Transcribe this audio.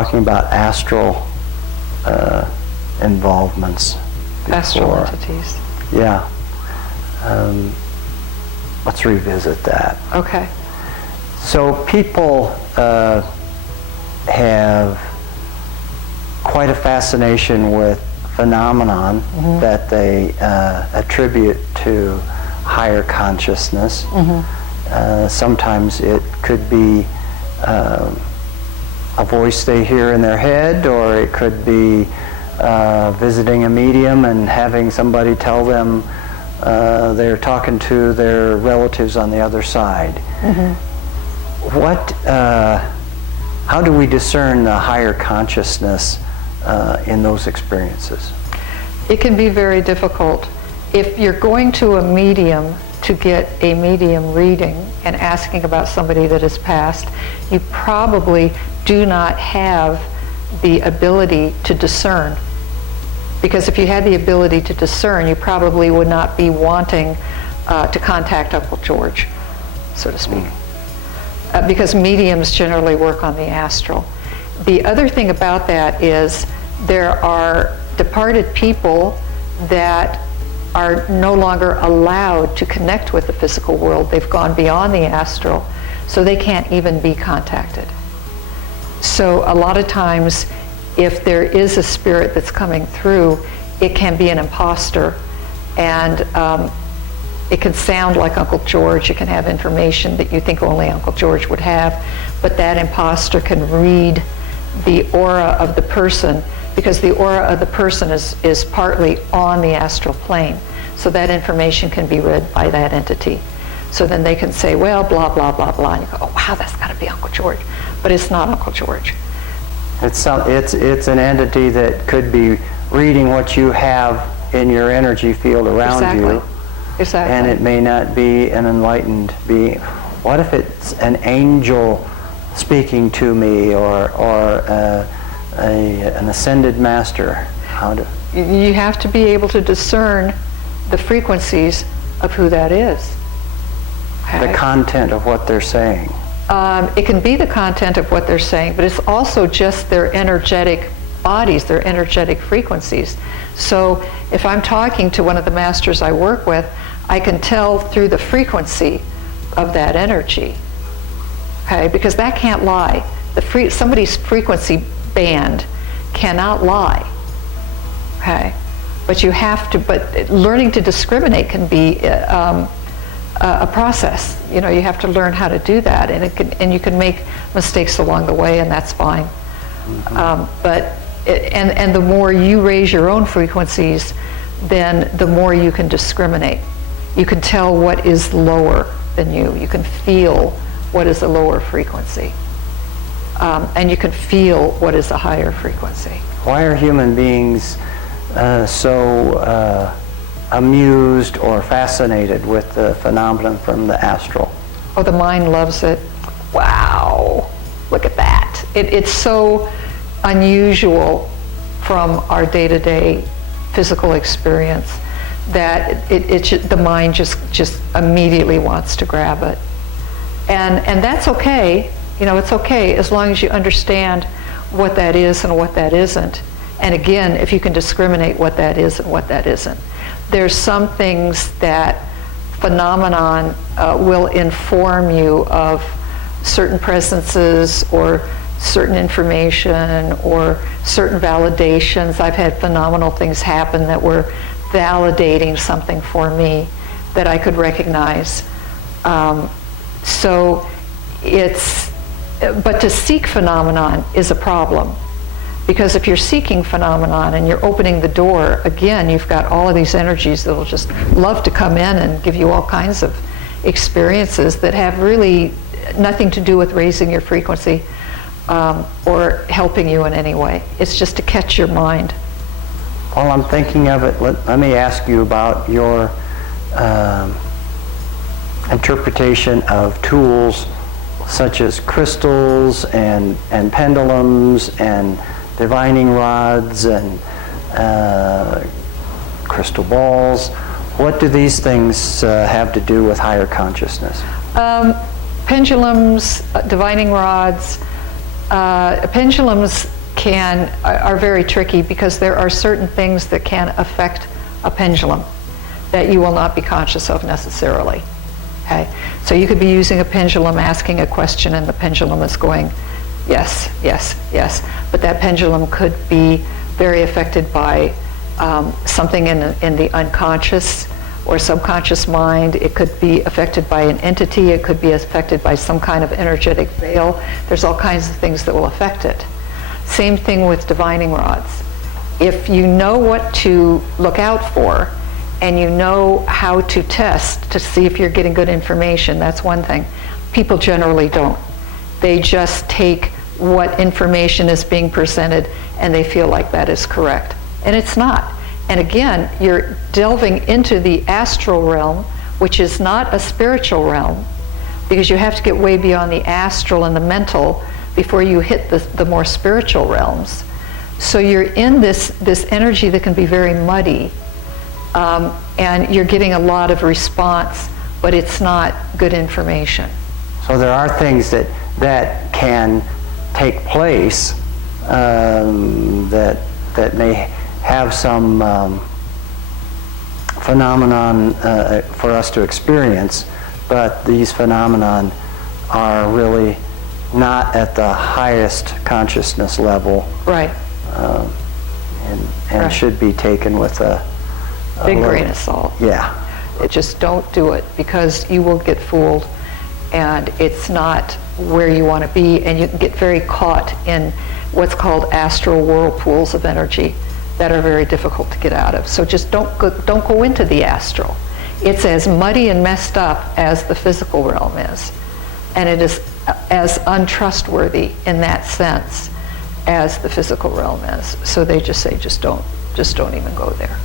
talking about astral involvements before. Astral entities. Yeah. Let's revisit that. Okay. So people have quite a fascination with phenomenon that they attribute to higher consciousness. Sometimes it could be a voice they hear in their head, or it could be visiting a medium and having somebody tell them they're talking to their relatives on the other side. How do we discern the higher consciousness in those experiences? It can be very difficult. If you're going to a medium to get a medium reading and asking about somebody that has passed, you probably do not have the ability to discern. Because if you had the ability to discern, you probably would not be wanting to contact Uncle George, so to speak. Because mediums generally work on the astral. The other thing about that is there are departed people that are no longer allowed to connect with the physical world. They've gone beyond the astral, so they can't even be contacted. So a lot of times, if there is a spirit that's coming through, it can be an imposter, and it can sound like Uncle George. It can have information that you think only Uncle George would have, but that imposter can read the aura of the person, because the aura of the person is partly on the astral plane. So that information can be read by that entity. So then they can say, well, blah, blah, blah, blah, and you go, oh, wow, that's got to be Uncle George. But it's not Uncle George. It's an entity that could be reading what you have in your energy field around you. Exactly. And it may not be an enlightened being. What if it's an angel speaking to me, or an ascended master? You have to be able to discern the frequencies of who that is. Okay? The content of what they're saying. It can be the content of what they're saying, but it's also just their energetic bodies, their energetic frequencies. So if I'm talking to one of the masters I work with, I can tell through the frequency of that energy. Okay, because that can't lie. Somebody's frequency band cannot lie. Okay, but you have to. But learning to discriminate can be a process. You know, you have to learn how to do that, and you can make mistakes along the way, and that's fine. And the more you raise your own frequencies, then the more you can discriminate. You can tell what is lower than you. You can feel what is a lower frequency. And you can feel what is a higher frequency. Why are human beings so amused or fascinated with the phenomenon from the astral? Oh, the mind loves it. Wow, look at that. It's so unusual from our day-to-day physical experience that the mind just immediately wants to grab it. And that's okay. You know, it's okay as long as you understand what that is and what that isn't. And again, if you can discriminate what that is and what that isn't. There's some things that phenomenon will inform you of certain presences or certain information or certain validations. I've had phenomenal things happen that were validating something for me that I could recognize. But to seek phenomenon is a problem. Because if you're seeking phenomenon and you're opening the door, again, you've got all of these energies that will just love to come in and give you all kinds of experiences that have really nothing to do with raising your frequency or helping you in any way. It's just to catch your mind. While I'm thinking of it, let me ask you about your interpretation of tools such as crystals and pendulums and divining rods and crystal balls. What do these things have to do with higher consciousness? Pendulums, divining rods, pendulums are very tricky because there are certain things that can affect a pendulum that you will not be conscious of necessarily. Okay? So you could be using a pendulum, asking a question, and the pendulum is going, yes, yes, yes. But that pendulum could be very affected by something in the unconscious or subconscious mind. It could be affected by an entity. It could be affected by some kind of energetic veil. There's all kinds of things that will affect it. Same thing with divining rods. If you know what to look out for and you know how to test to see if you're getting good information, that's one thing. People generally don't. They just take what information is being presented and they feel like that is correct. And it's not. And again, you're delving into the astral realm, which is not a spiritual realm, because you have to get way beyond the astral and the mental before you hit the more spiritual realms. So you're in this energy that can be very muddy, and you're getting a lot of response, but it's not good information. So there are things that can take place that may have some phenomenon for us to experience, but these phenomenon are really not at the highest consciousness level. Right. And Right. should be taken with a Big little grain of salt. Yeah. Just don't do it, because you will get fooled and it's not where you want to be, and you can get very caught in what's called astral whirlpools of energy that are very difficult to get out of. So just don't go into the astral. It's as muddy and messed up as the physical realm is, and it is as untrustworthy in that sense as the physical realm is. So they just say, just don't even go there.